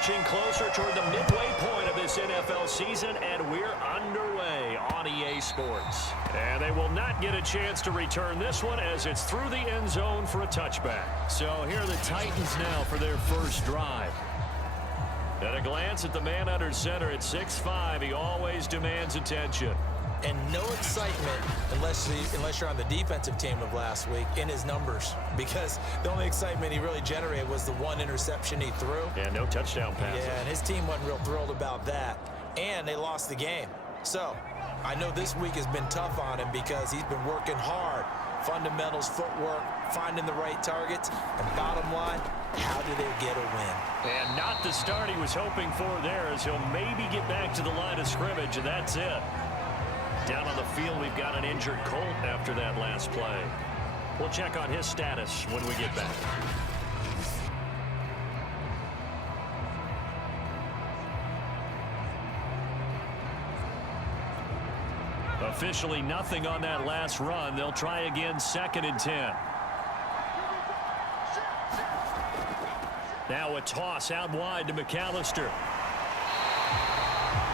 marching closer toward the midway point of this NFL season, and we're underway on EA Sports. And they will not get a chance to return this one as it's through the end zone for a touchback. So here are the Titans now for their first drive. At a glance at the man under center at 6'5", he always demands attention. And no excitement unless you're on the defensive team of last week in his numbers, because the only excitement he really generated was the one interception he threw. Yeah, no touchdown passes. Yeah, and his team wasn't real thrilled about that, and they lost the game. So I know this week has been tough on him because he's been working hard. Fundamentals, footwork, finding the right targets, and bottom line, how do they get a win? And not the start he was hoping for there, as he'll maybe get back to the line of scrimmage, and that's it. Down on the field, we've got an injured Colt after that last play. We'll check on his status when we get back. Officially nothing on that last run. They'll try again, 2nd and 10. Now a toss out wide to McAllister.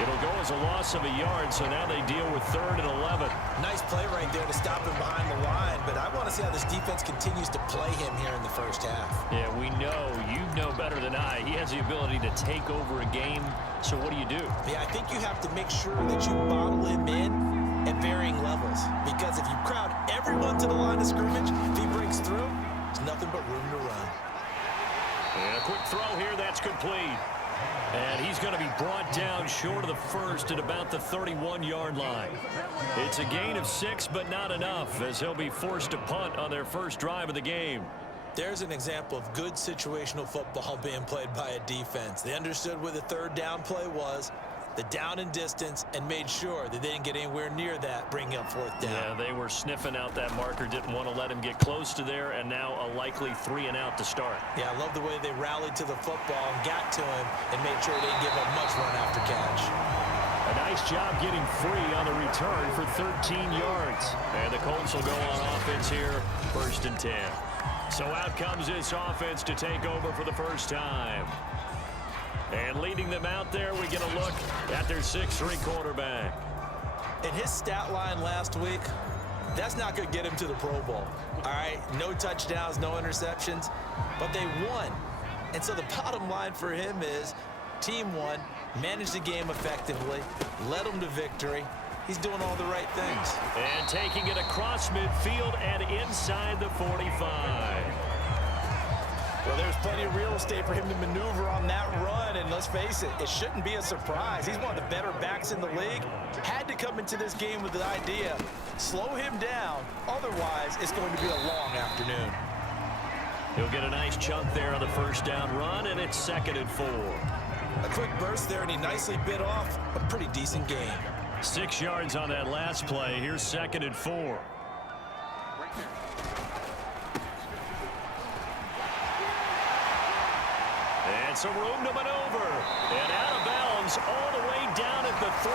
It'll go as a loss of a yard, so now they deal with 3rd and 11. Nice play right there to stop him behind the line, but I want to see how this defense continues to play him here in the first half. Yeah, we know, you know better than I, he has the ability to take over a game, so what do you do? Yeah, I think you have to make sure that you bottle him in at varying levels, because if you crowd everyone to the line of scrimmage, if he breaks through, there's nothing but room to run. And a quick throw here, that's complete. And he's going to be brought down short of the first at about the 31-yard line. It's a gain of 6, but not enough, as he'll be forced to punt on their first drive of the game. There's an example of good situational football being played by a defense. They understood where the 3rd down play was, the down and distance, and made sure that they didn't get anywhere near that, bringing up 4th down. Yeah, they were sniffing out that marker, didn't want to let him get close to there, and now a likely 3 and out to start. Yeah, I love the way they rallied to the football and got to him and made sure they didn't give up much run after catch. A nice job getting free on the return for 13 yards. And the Colts will go on offense here, 1st and 10. So out comes this offense to take over for the first time. And leading them out there, we get a look at their 6'3" quarterback. In his stat line last week, that's not going to get him to the Pro Bowl. All right, no touchdowns, no interceptions, but they won. And so the bottom line for him is team won, managed the game effectively, led them to victory. He's doing all the right things. And taking it across midfield and inside the 45. Well, there's plenty of real estate for him to maneuver on that run, and let's face it, it shouldn't be a surprise. He's one of the better backs in the league. Had to come into this game with the idea, slow him down, otherwise it's going to be a long afternoon. He'll get a nice chunk there on the first down run, and it's 2nd and 4. A quick burst there, and he nicely bit off a pretty decent gain. 6 yards on that last play. Here's 2nd and 4. And some room to maneuver. And out of bounds all the way down at the 3.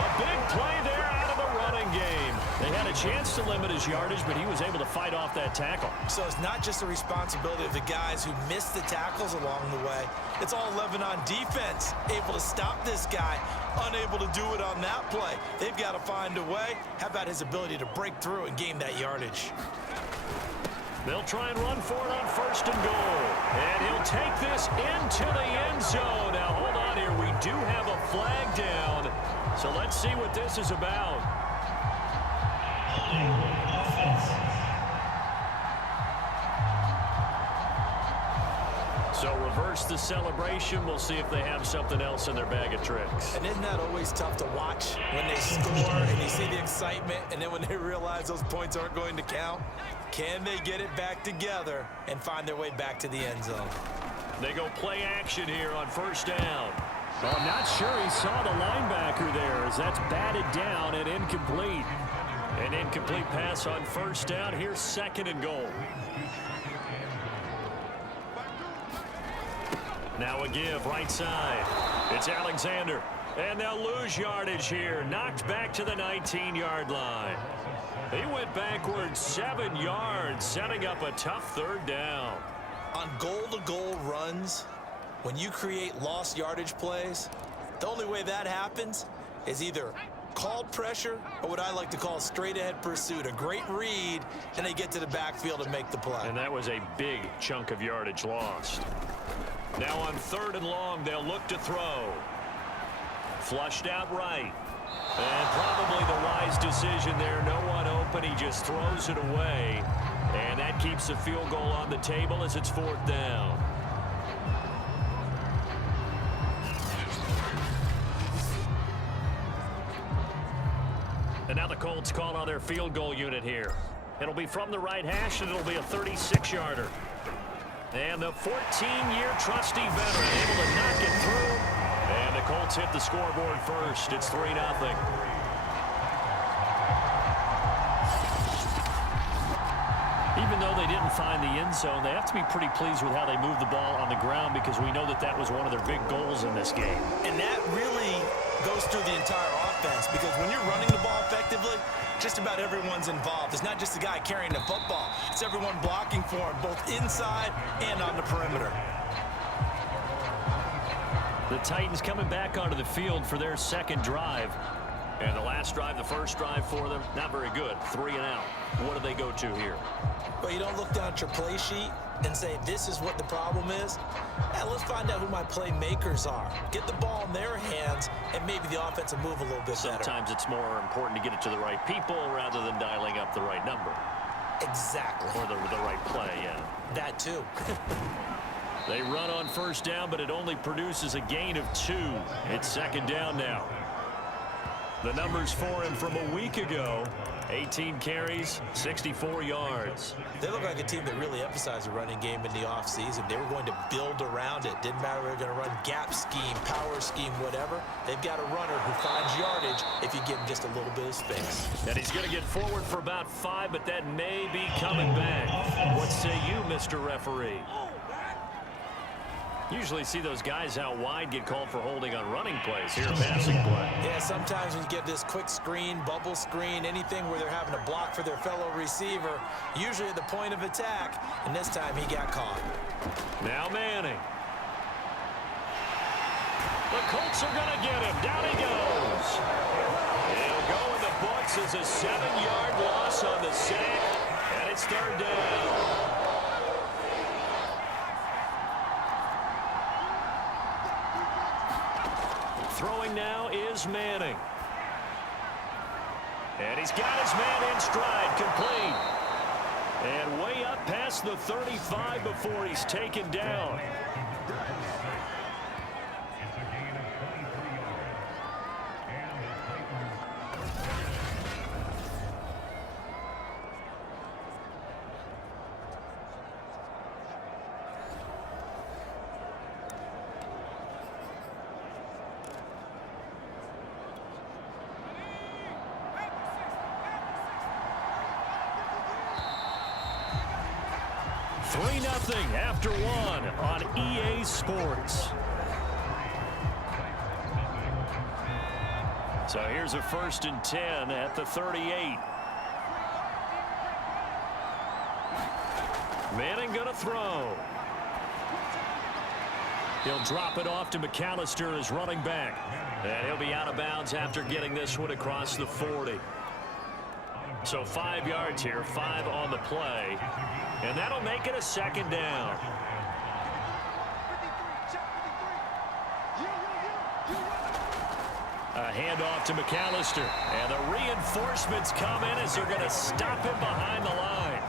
A big play there out of the running game. They had a chance to limit his yardage, but he was able to fight off that tackle. So it's not just the responsibility of the guys who missed the tackles along the way. It's all 11 on defense, able to stop this guy, unable to do it on that play. They've got to find a way. How about his ability to break through and gain that yardage? They'll try and run for it on 1st and goal. And he'll take this into the end zone. Now, hold on here. We do have a flag down. So let's see what this is about. So reverse the celebration. We'll see if they have something else in their bag of tricks. And isn't that always tough to watch when they score and you see the excitement, and then when they realize those points aren't going to count? Can they get it back together and find their way back to the end zone? They go play action here on 1st down. Well, I'm not sure he saw the linebacker there, as that's batted down and incomplete. An incomplete pass on 1st down. Here's 2nd and goal. Now a give right side. It's Alexander. And they'll lose yardage here. Knocked back to the 19-yard line. He went backwards 7 yards, setting up a tough 3rd down. On goal-to-goal runs, when you create lost yardage plays, the only way that happens is either called pressure or what I like to call straight-ahead pursuit. A great read, and they get to the backfield and make the play. And that was a big chunk of yardage lost. Now on 3rd and long, they'll look to throw. Flushed out right. And probably the wise decision there. No one open. He just throws it away. And that keeps the field goal on the table as it's 4th down. And now the Colts call on their field goal unit here. It'll be from the right hash, and it'll be a 36-yarder. And the 14-year trusty veteran able to knock it through. And the Colts hit the scoreboard first. It's 3-0. Even though they didn't find the end zone, they have to be pretty pleased with how they moved the ball on the ground, because we know that that was one of their big goals in this game. And that really goes through the entire offense, because when you're running the ball effectively, just about everyone's involved. It's not just the guy carrying the football. It's everyone blocking for him, both inside and on the perimeter. The Titans coming back onto the field for their second drive. And the last drive, the first drive for them, not very good. 3 and out. What do they go to here? Well, you don't look down at your play sheet and say, this is what the problem is. Let's find out who my playmakers are. Get the ball in their hands, and maybe the offense will move a little bit better. Sometimes it's more important to get it to the right people rather than dialing up the right number. Exactly. Or the right play, yeah. That too. They run on 1st down, but it only produces a gain of 2. It's 2nd down now. The numbers for him from a week ago: 18 carries, 64 yards. They look like a team that really emphasized the running game in the offseason. They were going to build around it. Didn't matter if they were going to run gap scheme, power scheme, whatever. They've got a runner who finds yardage if you give him just a little bit of space. And he's going to get forward for about 5, but that may be coming back. What say you, Mr. Referee? Usually see those guys out wide get called for holding on running plays. Here, passing play. Yeah, sometimes when you get this quick screen, bubble screen, anything where they're having to block for their fellow receiver, usually at the point of attack, and this time he got caught. Now Manning. The Colts are going to get him. Down he goes. It'll go in the books as a 7-yard loss on the sack, and it's 3rd down. Throwing now is Manning. And he's got his man in stride, complete. And way up past the 35 before he's taken down. Nothing after 1 on EA Sports. So here's a 1st and 10 at the 38. Manning gonna throw. He'll drop it off to McAllister as running back. And he'll be out of bounds after getting this one across the 40. So 5 yards here, 5 on the play. And that'll make it a 2nd down. A handoff to McAllister. And the reinforcements come in as they're going to stop him behind the line.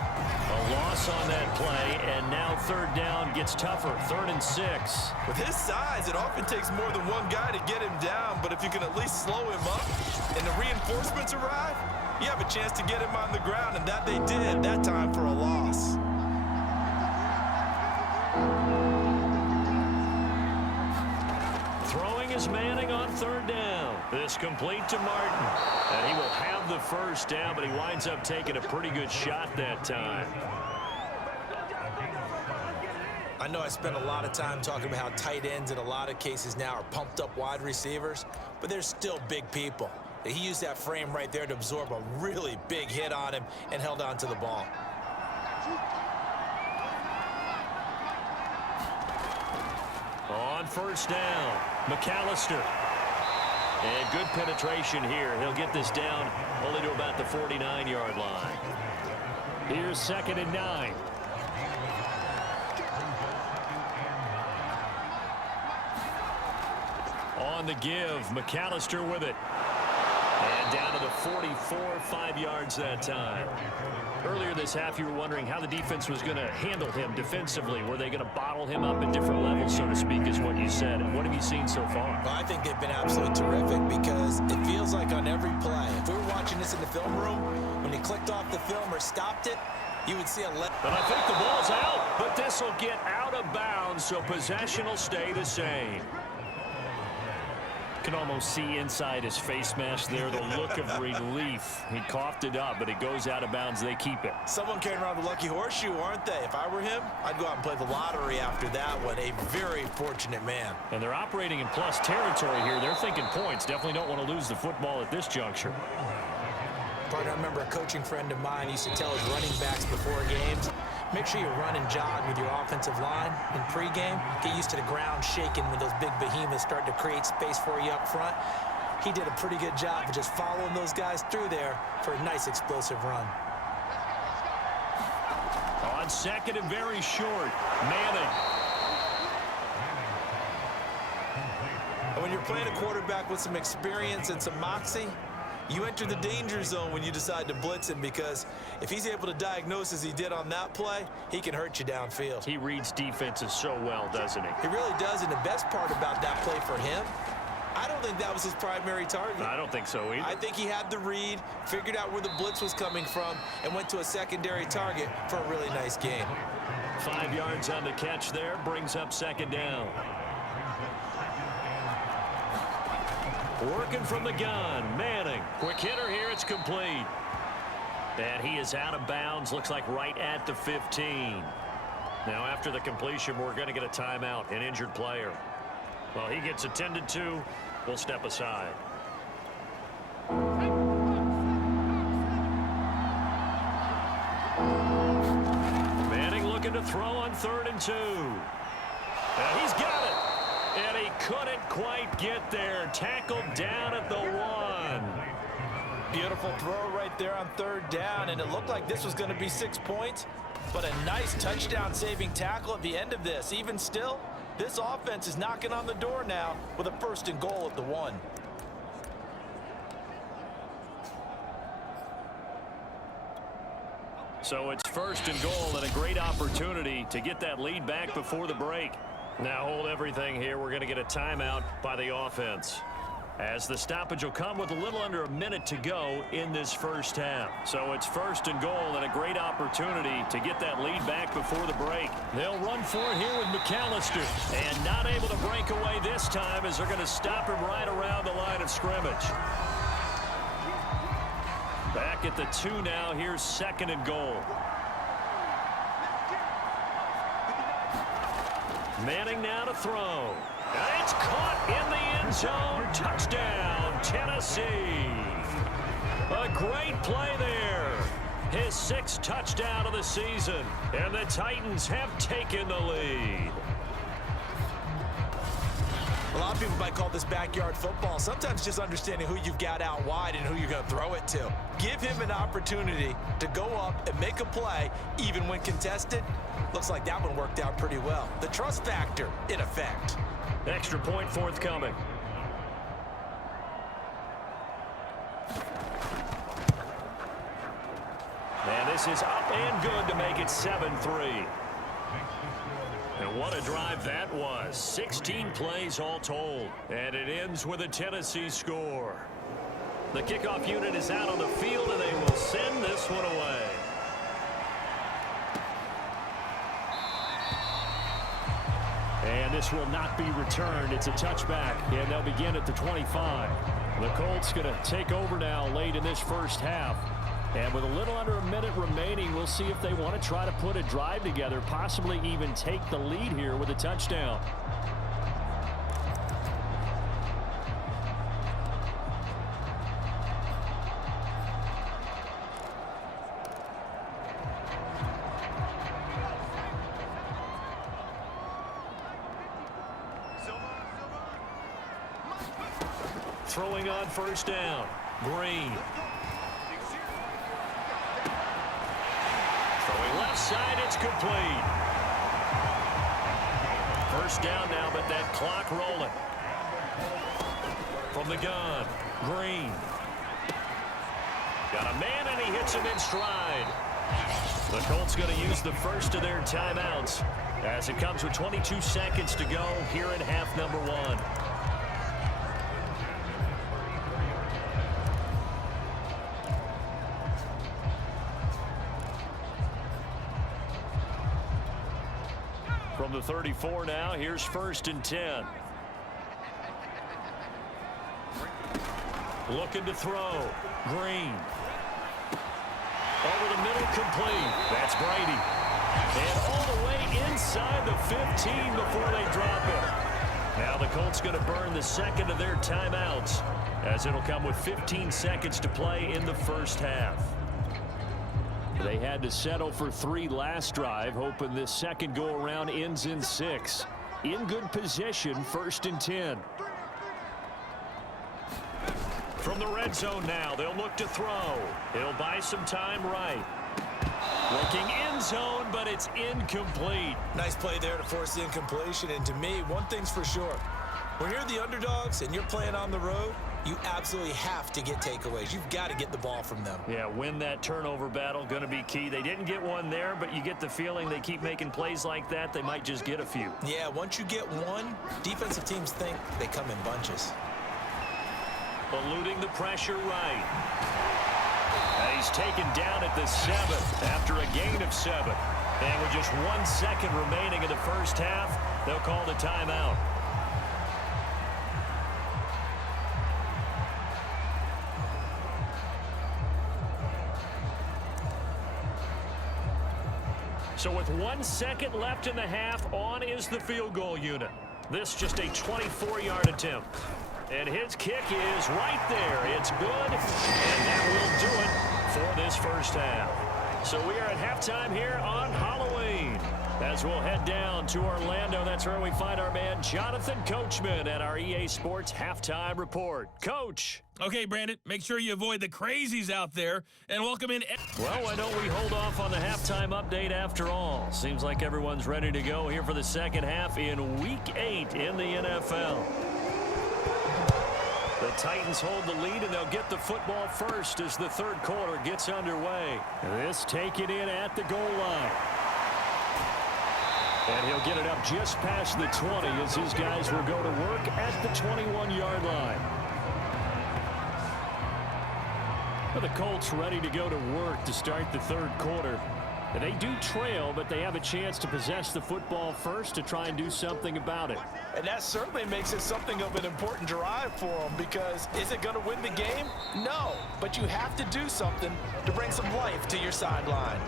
A loss on that play, and now 3rd down gets tougher. 3rd and 6. With his size, it often takes more than one guy to get him down, but if you can at least slow him up and the reinforcements arrive, you have a chance to get him on the ground, and that they did, that time for a loss. Throwing is Manning on 3rd down. This complete to Martin. And he will have the 1st down, but he winds up taking a pretty good shot that time. I know I spent a lot of time talking about how tight ends in a lot of cases now are pumped up wide receivers, but they're still big people. He used that frame right there to absorb a really big hit on him and held on to the ball. On first down. McAllister. And good penetration here. He'll get this down only to about the 49-yard line. Here's 2nd and 9. On the give, McAllister with it. And down to the 44, 5 yards that time. Earlier this half, you were wondering how the defense was going to handle him defensively. Were they going to bottle him up at different levels, so to speak, is what you said. And what have you seen so far? Well, I think they've been absolutely terrific because it feels like on every play, if we were watching this in the film room, when he clicked off the film or stopped it, you would see a But I think the ball's out, but this will get out of bounds, so possession will stay the same. Can almost see inside his face mask there the look of relief. He coughed it up, but it goes out of bounds. They keep it. Someone carrying around the lucky horseshoe, aren't they? If I were him, I'd go out and play the lottery after that one. A very fortunate man. And they're operating in plus territory here. They're thinking points. Definitely don't want to lose the football at this juncture. Partner, I remember a coaching friend of mine used to tell his running backs before games, make sure you run and jog with your offensive line in pregame. Get used to the ground shaking when those big behemoths start to create space for you up front. He did a pretty good job of just following those guys through there for a nice explosive run. On 2nd and very short, Manning. And when you're playing a quarterback with some experience and some moxie, you enter the danger zone when you decide to blitz him, because if he's able to diagnose as he did on that play, he can hurt you downfield. He reads defenses so well, doesn't he? He really does, and the best part about that play for him, I don't think that was his primary target. I don't think so either. I think he had the read, figured out where the blitz was coming from, and went to a secondary target for a really nice game. 5 yards on the catch there, brings up 2nd down. Working from the gun, Manning. Quick hitter here, it's complete. And he is out of bounds, looks like right at the 15. Now after the completion, we're going to get a timeout, an injured player. Well, he gets attended to, we'll step aside. Manning looking to throw on 3rd and 2. And he's got it. And he couldn't quite get there. Tackled down at the 1. Beautiful throw right there on 3rd down, and it looked like this was going to be 6 points, but a nice touchdown-saving tackle at the end of this. Even still, this offense is knocking on the door now with a 1st and goal at the 1. So it's 1st and goal, and a great opportunity to get that lead back before the break. Now hold everything here. We're going to get a timeout by the offense, as the stoppage will come with a little under a minute to go in this first half. So it's 1st and goal, and a great opportunity to get that lead back before the break. They'll run for it here with McAllister, and not able to break away this time as they're going to stop him right around the line of scrimmage. Back at the 2 now. Here's 2nd and goal. Manning now to throw. And it's caught in the end zone. Touchdown, Tennessee. A great play there. His 6th touchdown of the season. And the Titans have taken the lead. A lot of people might call this backyard football. Sometimes just understanding who you've got out wide and who you're going to throw it to. Give him an opportunity to go up and make a play, even when contested. Looks like that one worked out pretty well. The trust factor in effect. Extra point forthcoming. And this is up and good to make it 7-3. And what a drive that was. 16 plays all told. And it ends with a Tennessee score. The kickoff unit is out on the field, and they will send this one away. And this will not be returned. It's a touchback, and they'll begin at the 25. The Colts going to take over now late in this first half. And with a little under a minute remaining, we'll see if they want to try to put a drive together, possibly even take the lead here with a touchdown. throwing on first down. Green. Throwing left side, it's complete. First down now, but that clock rolling. From the gun, Green. Got a man, and he hits him in stride. The Colts going to use the first of their timeouts as it comes with 22 seconds to go here in half number 1. From the 34 now, here's 1st and 10. Looking to throw. Green. Over the middle, complete. That's Brady. And all the way inside the 15 before they drop it. Now the Colts going to burn the second of their timeouts as it'll come with 15 seconds to play in the first half. They had to settle for 3 last drive, hoping this second go-around ends in 6. In good position, 1st and 10. From the red zone now, they'll look to throw. He'll buy some time right. Looking end zone, but it's incomplete. Nice play there to force the incompletion. And to me, one thing's for sure. When you're the underdogs and you're playing on the road, you absolutely have to get takeaways. You've got to get the ball from them. Yeah, win that turnover battle, going to be key. They didn't get one there, but you get the feeling they keep making plays like that, they might just get a few. Yeah, once you get one, defensive teams think they come in bunches. Eluding the pressure right. And he's taken down at the 7th after a gain of 7. And with just 1 second remaining in the first half, they'll call the timeout. So with 1 second left in the half, on is the field goal unit. This just a 24-yard attempt. And his kick is right there. It's good, and that will do it for this first half. So we are at halftime here on Halloween. As we'll head down to Orlando, that's where we find our man Jonathan Coachman at our EA Sports Halftime Report. Coach. Okay, Brandon, make sure you avoid the crazies out there and welcome in. Well, why don't we hold off on the halftime update after all? Seems like everyone's ready to go here for the second half in Week 8 in the NFL. The Titans hold the lead, and they'll get the football first as the third quarter gets underway. This taken in at the goal line. And he'll get it up just past the 20 as his guys will go to work at the 21-yard line. But the Colts ready to go to work to start the third quarter. And they do trail, but they have a chance to possess the football first to try and do something about it. And that certainly makes it something of an important drive for them, because is it going to win the game? No, but you have to do something to bring some life to your sideline.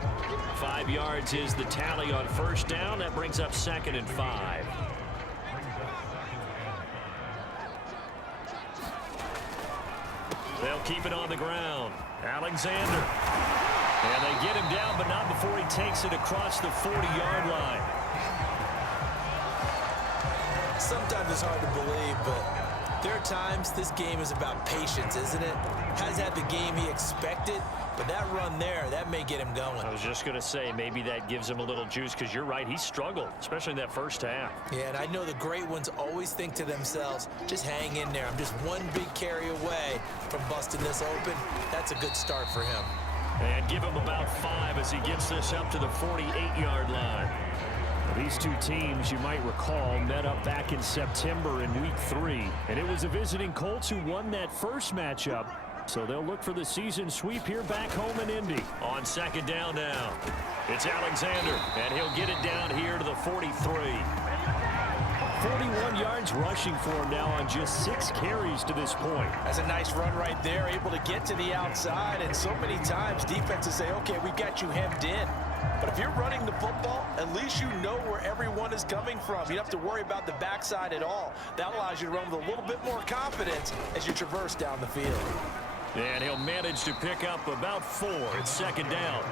5 yards is the tally on first down. That brings up 2nd and 5. They'll keep it on the ground. Alexander. And they get him down, but not before he takes it across the 40-yard line. Sometimes it's hard to believe, but there are times this game is about patience, isn't it? Hasn't had the game he expected, but that run there, that may get him going. I was just going to say, maybe that gives him a little juice, because you're right, he struggled, especially in that first half. Yeah, and I know the great ones always think to themselves, just hang in there. I'm just one big carry away from busting this open. That's a good start for him. And give him about 5 as he gets this up to the 48-yard line. These two teams, you might recall, met up back in September in Week 3. And it was the visiting Colts who won that first matchup. So they'll look for the season sweep here back home in Indy. On second down now, it's Alexander, and he'll get it down here to the 43. 41 yards rushing for him now on just 6 carries to this point. That's a nice run right there, able to get to the outside. And so many times defenses say, okay, we've got you hemmed in. But if you're running the football, at least you know where everyone is coming from. You don't have to worry about the backside at all. That allows you to run with a little bit more confidence as you traverse down the field. And he'll manage to pick up about 4. It's second down.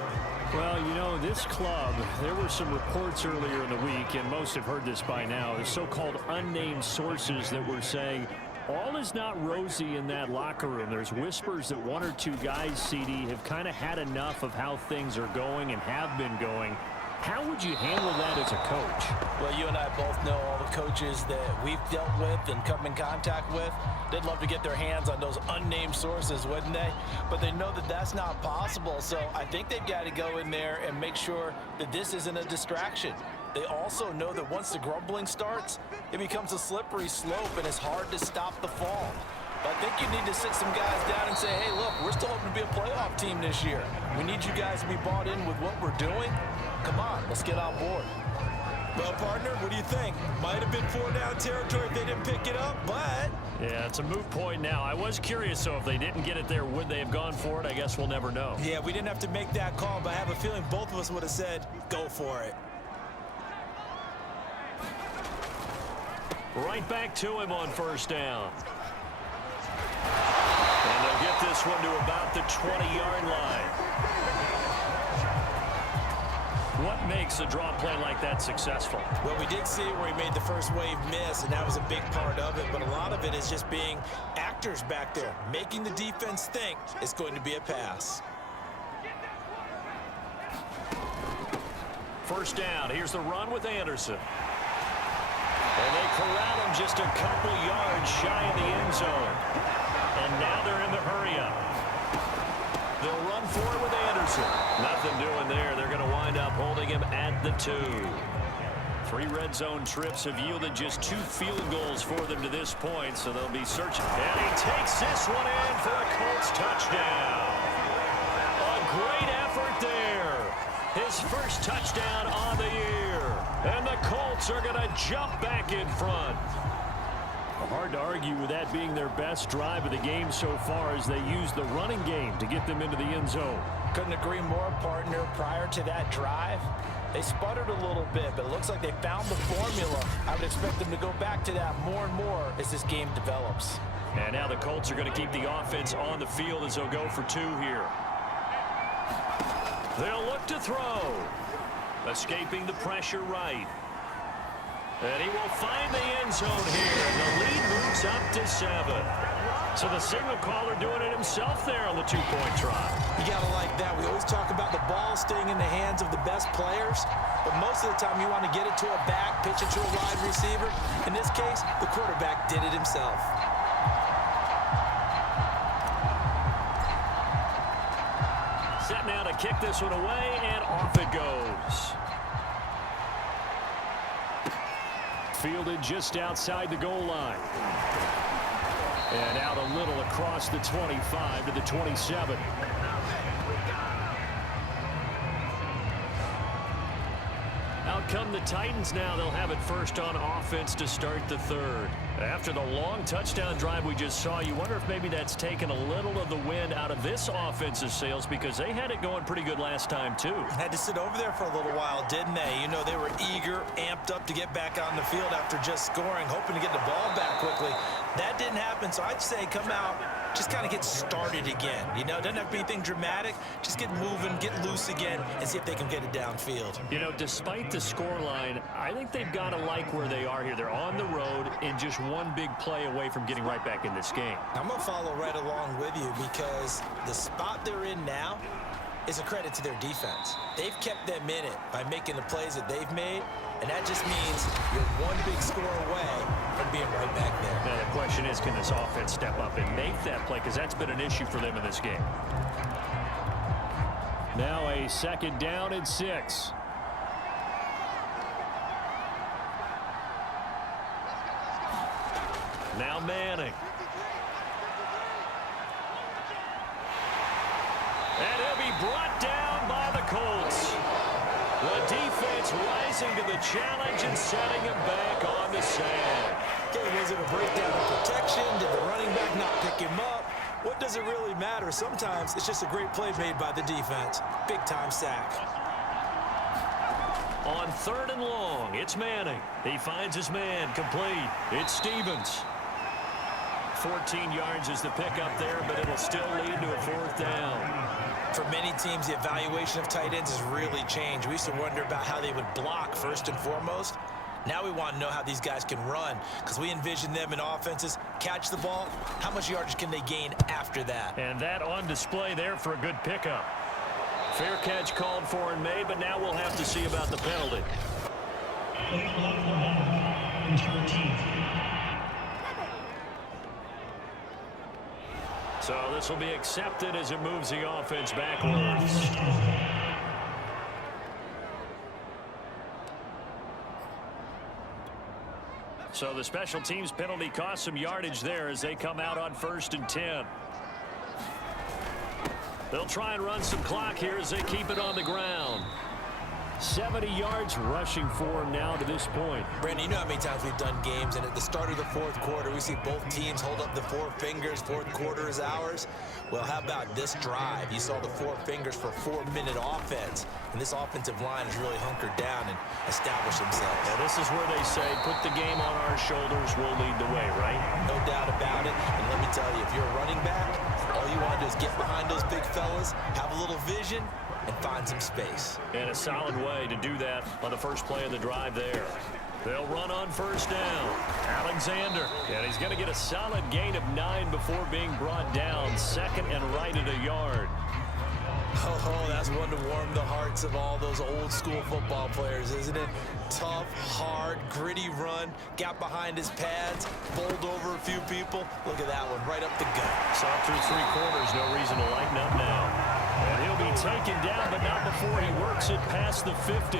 Well, you know, this club, there were some reports earlier in the week, and most have heard this by now, the so-called unnamed sources that were saying All is not rosy in that locker room. There's whispers that one or two guys, CD, have kind of had enough of how things are going and have been going. How would you handle that as a coach? Well, you and I both know all the coaches that we've dealt with and come in contact with. They'd love to get their hands on those unnamed sources, wouldn't they? But they know that that's not possible. So I think they've got to go in there and make sure that this isn't a distraction. They also know that once the grumbling starts, it becomes a slippery slope and it's hard to stop the fall. But I think you need to sit some guys down and say, hey, look, we're still hoping to be a playoff team this year. We need you guys to be bought in with what we're doing. Come on, let's get on board. Well, partner, what do you think? Might have been 4-down territory if they didn't pick it up, but... Yeah, it's a moot point now. I was curious, so if they didn't get it there, would they have gone for it? I guess we'll never know. Yeah, we didn't have to make that call, but I have a feeling both of us would have said, go for it. Right back to him on first down. And they'll get this one to about the 20-yard line. What makes a draw play like that successful? Well, we did see it where he made the first wave miss, and that was a big part of it. But a lot of it is just being actors back there, making the defense think it's going to be a pass. First down. Here's the run with Anderson. And they corral him just a couple yards shy of the end zone. And now they're in the hurry-up. They'll run for it with Anderson. Nothing doing there. They're going to wind up holding him at the 2. 3 red zone trips have yielded just 2 field goals for them to this point, so they'll be searching. And he takes this one in for a Colts touchdown. A great effort there. His first touchdown on the year. And the Colts are going to jump back in front. Hard to argue with that being their best drive of the game so far as they use the running game to get them into the end zone. Couldn't agree more, partner. Prior to that drive, they sputtered a little bit, but it looks like they found the formula. I would expect them to go back to that more and more as this game develops. And now the Colts are going to keep the offense on the field as they'll go for 2 here. They'll look to throw. Escaping the pressure right. And he will find the end zone here. And the lead moves up to 7. So the signal caller doing it himself there on the 2-point try. You got to like that. We always talk about the ball staying in the hands of the best players. But most of the time you want to get it to a back, pitch it to a wide receiver. In this case, the quarterback did it himself. Set now to kick this one away, and off it goes. Fielded just outside the goal line. And out a little across the 25 to the 27. Out come the Titans now. They'll have it first on offense to start the 3rd. After the long touchdown drive we just saw, you wonder if maybe that's taken a little of the wind out of this offense's sails because they had it going pretty good last time too. Had to sit over there for a little while, didn't they? You know, they were eager, amped up to get back on the field after just scoring, hoping to get the ball back quickly. That didn't happen, so I'd say come out, just kind of get started again. You know, it doesn't have to be anything dramatic. Just get moving, get loose again, and see if they can get it downfield. You know, despite the scoreline, I think they've got to like where they are here. They're on the road and just one big play away from getting right back in this game. I'm going to follow right along with you because the spot they're in now is a credit to their defense. They've kept them in it by making the plays that they've made, and that just means you're one big score away from being right back there. Now the question is, can this offense step up and make that play? Because that's been an issue for them in this game. Now a 2nd down and 6. Now Manning. And he'll be brought down by the Colts. The defense rising to the challenge and setting him back on the sand. Okay, was it a breakdown of protection? Did the running back not pick him up? What does it really matter? Sometimes it's just a great play made by the defense. Big-time sack. On 3rd and long, it's Manning. He finds his man complete. It's Stevens. 14 yards is the pickup there, but it'll still lead to a 4th down. For many teams, the evaluation of tight ends has really changed. We used to wonder about how they would block first and foremost. Now we want to know how these guys can run, because we envision them in offenses catch the ball. How much yardage can they gain after that? And that on display there for a good pickup. Fair catch called for and made, but now we'll have to see about the penalty. So this will be accepted as it moves the offense backwards. So the special teams penalty cost some yardage there as they come out on 1st and 10. They'll try and run some clock here as they keep it on the ground. 70 yards rushing for him now to this point. Brandon, you know how many times we've done games, and at the start of the fourth quarter, we see both teams hold up the 4 fingers. Fourth quarter is ours. Well, how about this drive? You saw the 4 fingers for 4-minute offense, and this offensive line has really hunkered down and established themselves. Now, this is where they say, put the game on our shoulders, we'll lead the way, right? No doubt about it. And let me tell you, if you're a running back, all you want to do is get behind those big fellas, have a little vision, and find some space. And a solid way to do that on the first play of the drive there. They'll run on 1st down. Alexander, and he's going to get a solid gain of 9 before being brought down. 2nd and right at a yard. Oh, that's one to warm the hearts of all those old school football players, isn't it? Tough, hard, gritty run, got behind his pads, bowled over a few people. Look at that one, right up the gut. So through 3 quarters, no reason to lighten up now. And he'll be taken down, but not before he works it past the 50.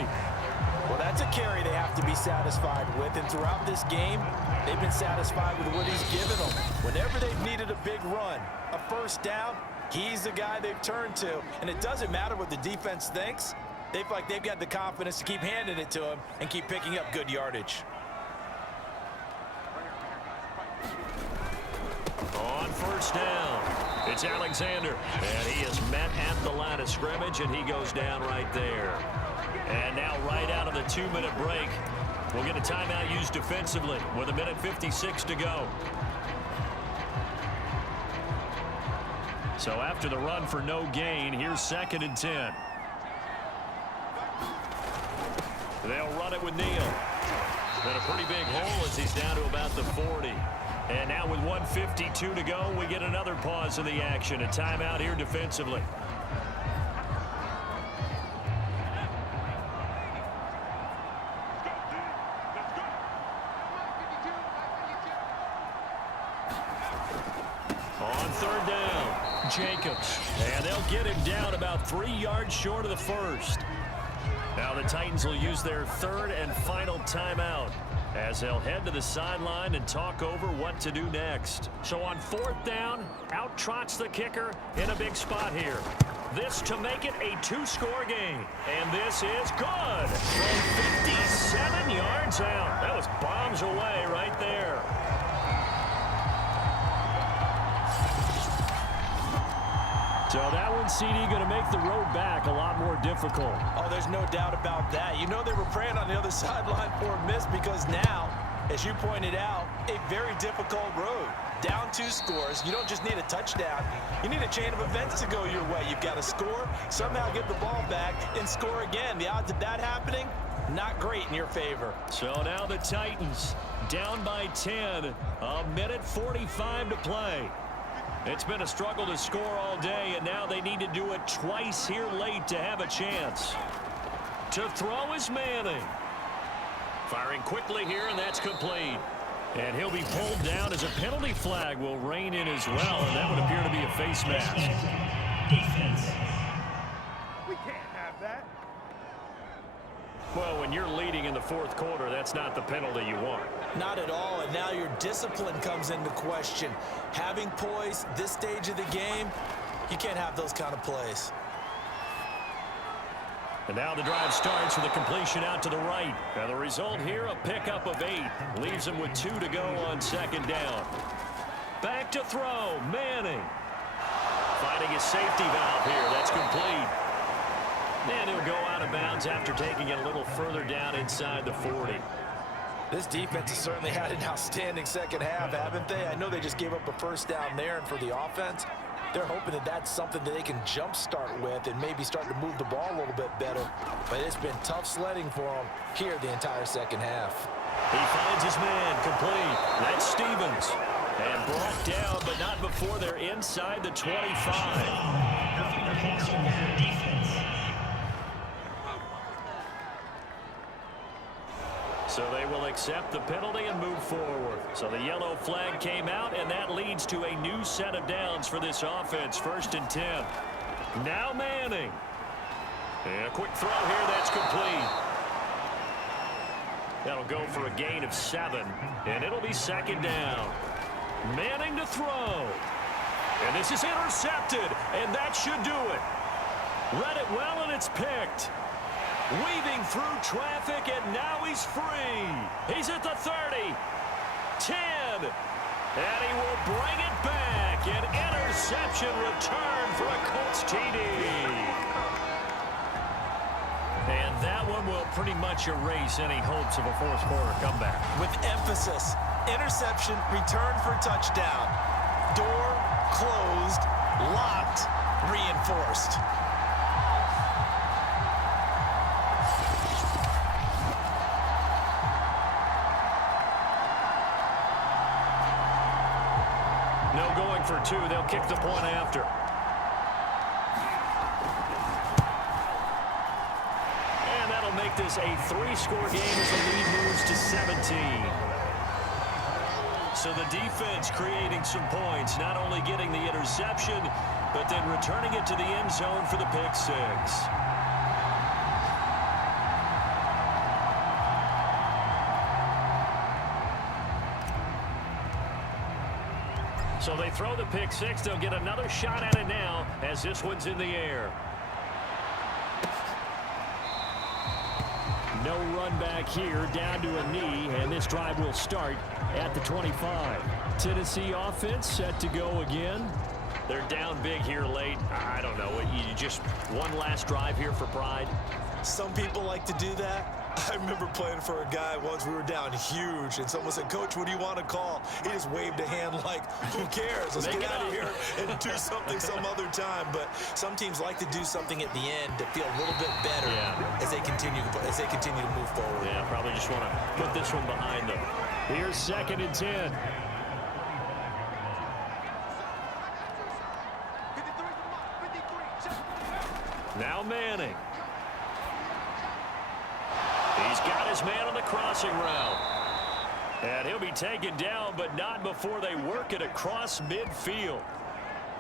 Well, that's a carry they have to be satisfied with, and throughout this game, they've been satisfied with what he's given them. Whenever they've needed a big run, a 1st down, he's the guy they've turned to. And it doesn't matter what the defense thinks. They feel like they've got the confidence to keep handing it to him and keep picking up good yardage. On 1st down, it's Alexander. And he is met at the line of scrimmage, and he goes down right there. And now right out of the 2-minute break, we'll get a timeout used defensively with 1:56 to go. So after the run for no gain, here's 2nd and 10. They'll run it with Neal. Been a pretty big hole as he's down to about the 40. And now with 1:52 to go, we get another pause in the action. A timeout here defensively. On 3rd down, Jacobs. And they'll get him down about 3 yards short of the 1st. Now the Titans will use their 3rd and final timeout as they'll head to the sideline and talk over what to do next. So on 4th down, out trots the kicker in a big spot here. This to make it a 2-score game. And this is good from 57 yards out. That was bombs away right there. So that one, CD, going to make the road back a lot more difficult. Oh, there's no doubt about that. You know they were praying on the other sideline for a miss because now, as you pointed out, a very difficult road. Down 2 scores. You don't just need a touchdown. You need a chain of events to go your way. You've got to score, somehow get the ball back, and score again. The odds of that happening, not great in your favor. So now the Titans down by 10. 1:45 to play. It's been a struggle to score all day, and now they need to do it twice here late to have a chance. To throw is Manning. Firing quickly here, and that's complete. And he'll be pulled down as a penalty flag will rein in as well, and that would appear to be a face mask. Defense. We can't have that. Well, when you're leading in the 4th quarter, that's not the penalty you want. Not at all, and now your discipline comes into question. Having poise this stage of the game, you can't have those kind of plays. And now the drive starts with a completion out to the right. And the result here, a pickup of 8. Leaves him with 2 to go on 2nd down. Back to throw, Manning. Finding his safety valve here, that's complete. And he'll go out of bounds after taking it a little further down inside the 40. This defense has certainly had an outstanding second half, haven't they? I know they just gave up a 1st down there, and for the offense, They're hoping that that's something that they can jumpstart with and maybe start to move the ball a little bit better. But it's been tough sledding for them here the entire second half. He finds his man, complete. That's Stevens. And brought down, but not before they're inside the 25. So they will accept the penalty and move forward. So the yellow flag came out, and that leads to a new set of downs for this offense. 1st and 10. Now Manning. And a quick throw here, that's complete. That'll go for a gain of 7, and it'll be 2nd down. Manning to throw. And this is intercepted, and that should do it. Read it well, and it's picked. Weaving through traffic, and now he's free. He's at the 30, 10, and he will bring it back. An interception return for a Colts TD. And that one will pretty much erase any hopes of a fourth-quarter comeback. With emphasis, interception, return for touchdown. Door closed, locked, reinforced. No going for 2. They'll kick the point after. And that'll make this a 3-score game as the lead moves to 17. So the defense creating some points, not only getting the interception, but then returning it to the end zone for the pick 6. So they throw the pick 6. They'll get another shot at it now as this one's in the air. No run back here, down to a knee, and this drive will start at the 25. Tennessee offense set to go again. They're down big here late. I don't know. You just one last drive here for pride. Some people like to do that. I remember playing for a guy once. We were down huge, and someone said, "Coach, what do you want to call?" He just waved a hand like, "Who cares? Let's get out of here and do something some other time." But some teams like to do something at the end to feel a little bit better as they continue to move forward. Yeah, probably just want to put this one behind them. Here's 2nd and 10. Now Manning. He's got his man on the crossing route. And he'll be taken down, but not before they work it across midfield.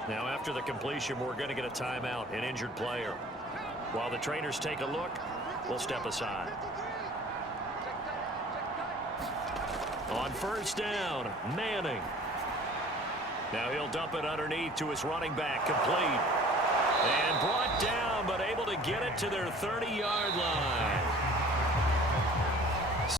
Now, after the completion, we're going to get a timeout, an injured player. While the trainers take a look, we'll step aside. On 1st down, Manning. Now he'll dump it underneath to his running back, complete. And brought down, but able to get it to their 30-yard line.